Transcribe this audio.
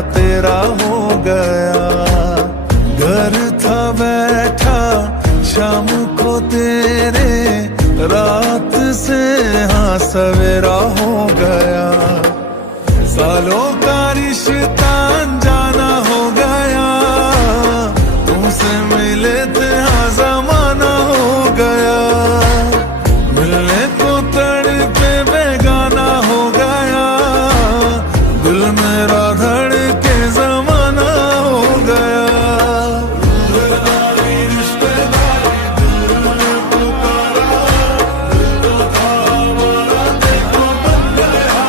तेरा हो गया। घर था बैठा शाम को तेरे, रात से हाँ सवेरा हो गया। सालों का रिश्ता अनजाना हो गया।